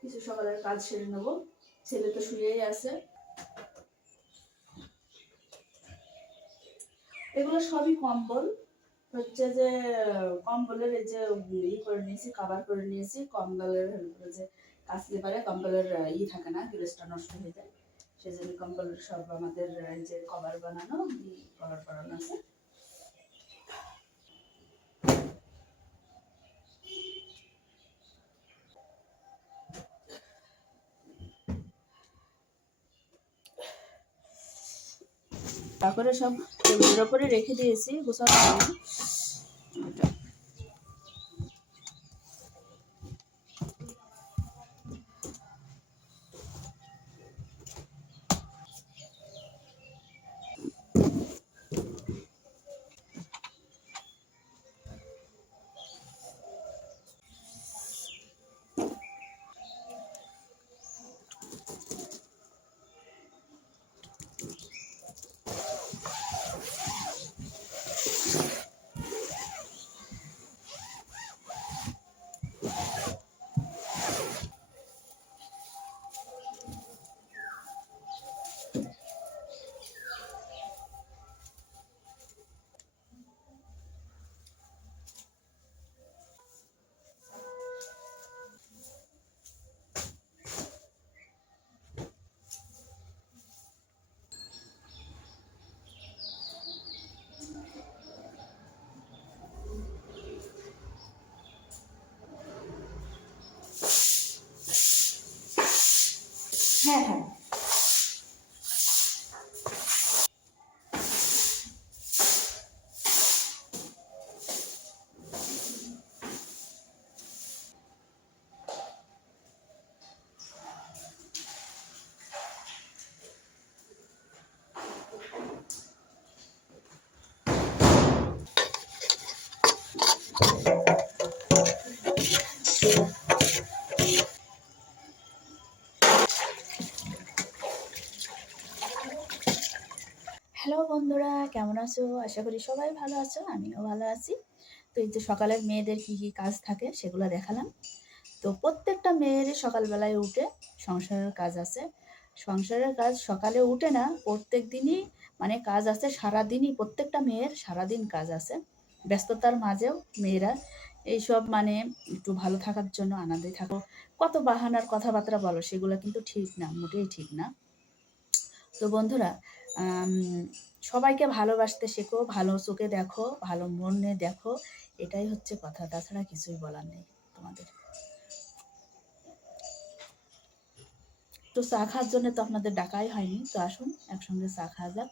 কিছু সকালের কাজ সেরে নেবো। ছেলে তো শুয়েই আছে। এগুলো সবই কম্বল, হচ্ছে যে কম্বলের এই যে করে নিয়েছি, কাভার করে নিয়েছি। কম্বলের যে কাচলে পারে কম্বলের থাকে না, গ্লেসটা নষ্ট হয়ে যায়, সেজন্য কম্বলের সব আমাদের এই যে কভার বানানো, কভার বানানো আছে। তারপরে সব টেবিলের ওপরে রেখে দিয়েছি গোছানো হয়নি। হ্যাঁ হ্যাঁ, হ্যালো বন্ধুরা, কেমন আছো? আশা করি সবাই ভালো আছো, আমিও ভালো আছি। তো এই যে সকালের মেয়েদের কি কি কাজ থাকে সেগুলো দেখালাম। তো প্রত্যেকটা মেয়েরই সকালবেলায় উঠে সংসারের কাজ আছে। সংসারের কাজ সকালে উঠে না, প্রত্যেক দিনই মানে কাজ আছে, সারাদিনই প্রত্যেকটা মেয়ের সারাদিন কাজ আছে। ব্যস্ততার মাঝেও মেয়েরা এইসব মানে একটু ভালো থাকার জন্য আনন্দে থাকো, কত বাহানার কথাবার্তা বলো, সেগুলো কিন্তু ঠিক না, মোটেই ঠিক না। তো বন্ধুরা, সবাইকে ভালোবাসতে শেখো, ভালো চোখে দেখো, ভালো মনে দেখো, এটাই হচ্ছে কথা, তাছাড়া কিছুই বলার নেই তোমাদের। তো চা খাওয়ার জন্য তো আপনাদের ডাকাই হয়নি, তো আসুন একসঙ্গে চা খাওয়া যাক।